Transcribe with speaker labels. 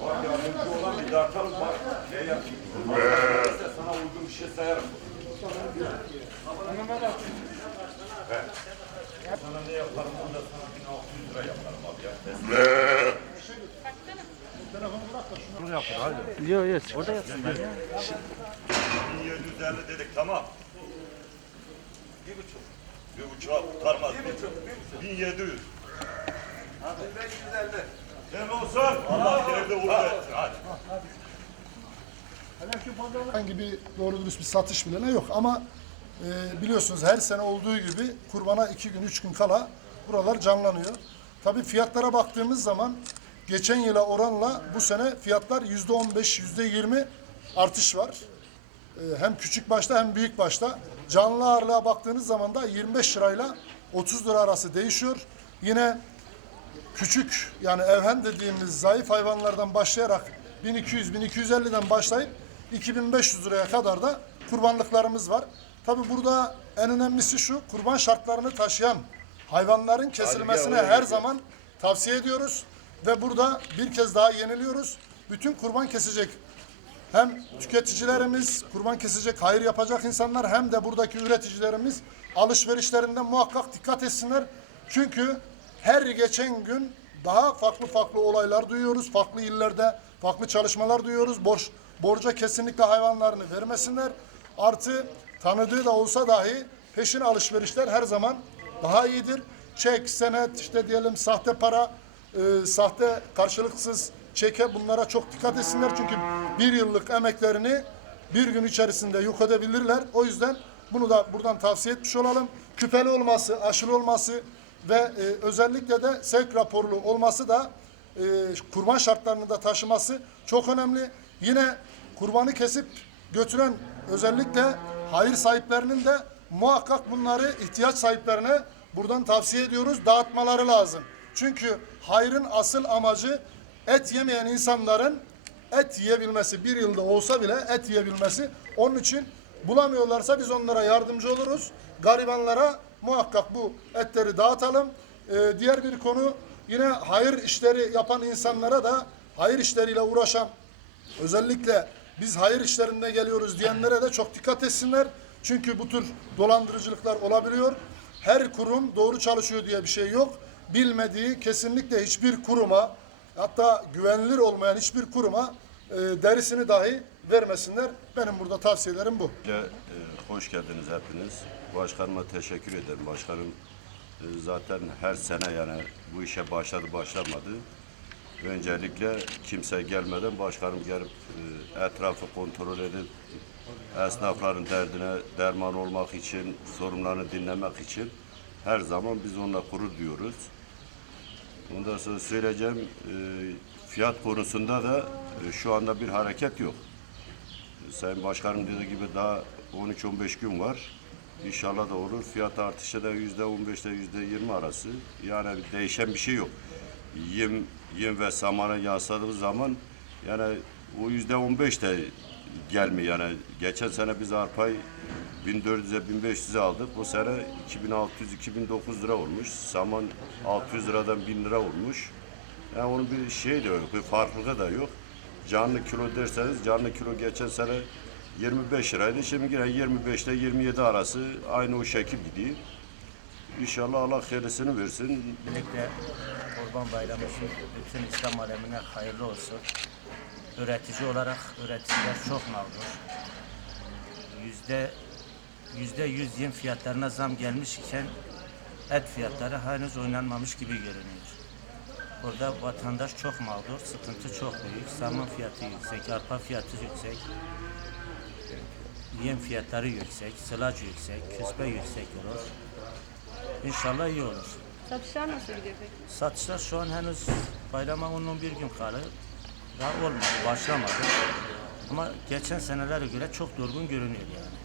Speaker 1: Var yardımcı olan bir dartalım var. Ne yapayım? Sana uygun bir şey sayarım. He. Sana ne yaparım? Onda sana 1600 lira yaparım abi ya.
Speaker 2: Yok yok orada yatsınlar ya.
Speaker 1: 1750 dedik tamam. Bir buçuk. Bir buçuğa kurtarmaz. Bir buçuk. 1700. Hadi 550. Sen olsun. Allah uğurlu etsin. Hadi.
Speaker 3: Herhangi bir doğru dürüst bir satış bile ne yok ama e, biliyorsunuz her sene olduğu gibi kurbana iki gün üç gün kala buralar canlanıyor. Tabii fiyatlara baktığımız zaman geçen yıla oranla bu sene fiyatlar yüzde on beş, yüzde yirmi artış var. E, hem küçük başta hem büyük başta. Canlı ağırlığa baktığınız zaman da 25 lirayla 30 lira arası değişiyor. Yine küçük yani evhen dediğimiz zayıf hayvanlardan başlayarak 1200-1250'den başlayıp 2500 liraya kadar da kurbanlıklarımız var. Tabi burada en önemlisi şu kurban şartlarını taşıyan hayvanların kesilmesine her zaman tavsiye ediyoruz. Ve burada bir kez daha yeniliyoruz. Bütün kurban kesecek hem tüketicilerimiz, kurban kesecek, hayır yapacak insanlar hem de buradaki üreticilerimiz alışverişlerinde muhakkak dikkat etsinler. Çünkü her geçen gün daha farklı farklı olaylar duyuyoruz. Farklı illerde farklı çalışmalar duyuyoruz. Borç, borca kesinlikle hayvanlarını vermesinler. Artı tanıdığı da olsa dahi peşin alışverişler her zaman daha iyidir. Çek, senet, işte diyelim sahte para, e, sahte karşılıksız çeke bunlara çok dikkat etsinler. Çünkü bir yıllık emeklerini bir gün içerisinde yok edebilirler. O yüzden bunu da buradan tavsiye etmiş olalım. Küpeli olması, aşılı olması ve e, özellikle de sevk raporlu olması da e, kurban şartlarını da taşıması çok önemli. Yine kurbanı kesip götüren özellikle hayır sahiplerinin de muhakkak bunları ihtiyaç sahiplerine buradan tavsiye ediyoruz. Dağıtmaları lazım. Çünkü hayrın asıl amacı et yemeyen insanların et yiyebilmesi. Bir yılda olsa bile et yiyebilmesi. Onun için bulamıyorlarsa biz onlara yardımcı oluruz. Garibanlara muhakkak bu etleri dağıtalım. Ee, diğer bir konu yine hayır işleri yapan insanlara da hayır işleriyle uğraşan Özellikle biz hayır işlerinde geliyoruz diyenlere de çok dikkat etsinler. Çünkü bu tür dolandırıcılıklar olabiliyor. Her kurum doğru çalışıyor diye bir şey yok. Bilmediği kesinlikle hiçbir kuruma hatta güvenilir olmayan hiçbir kuruma e, derisini dahi vermesinler. Benim burada tavsiyelerim bu.
Speaker 4: E, hoş geldiniz hepiniz. Başkanıma teşekkür ederim. Başkanım e, zaten her sene yani bu işe başladı başlamadı. Öncelikle kimse gelmeden başkanım gelip e, etrafı kontrol edip esnafların derdine derman olmak için, sorunlarını dinlemek için her zaman biz onunla gurur diyoruz. Ondan sonra söyleyeceğim e, fiyat konusunda da şu anda bir hareket yok. Sayın Başkanım dediği gibi daha 13-15 gün var. İnşallah da olur. Fiyat artışı da yüzde 15 ile yüzde 20 arası. Yani değişen bir şey yok. Yem, yem ve samana yansıdığı zaman yani o yüzde 15 de gelmiyor. Yani geçen sene biz arpayı 1400'e 1500'e aldık. Bu sene 2600-2009 lira olmuş. Saman 600 liradan 1000 lira olmuş. Yani onun bir şey de yok, bir farklılığı da yok. Canlı kilo derseniz canlı kilo geçen sene 25 liraydı. Şimdi yine 25 ile 27 arası aynı o şekil gidiyor. İnşallah Allah hayırlısını versin.
Speaker 2: Birlikte Kurban Bayramı bütün İslam alemine hayırlı olsun. Üretici olarak üreticiler çok mağdur. Yüzde yüzde yüz yem fiyatlarına zam gelmiş iken et fiyatları henüz oynanmamış gibi görünüyor. Burada vatandaş çok mağdur, sıkıntı çok büyük. Saman fiyatı yüksek, arpa fiyatı yüksek. Yem fiyatları yüksek, sılaç yüksek, küspe yüksek olur. İnşallah iyi olur.
Speaker 5: Satışlar nasıl gidiyor peki?
Speaker 2: Satışlar şu an henüz bayrama 10-11 gün kalı. Daha olmadı, başlamadı. Ama geçen senelere göre çok durgun görünüyor yani.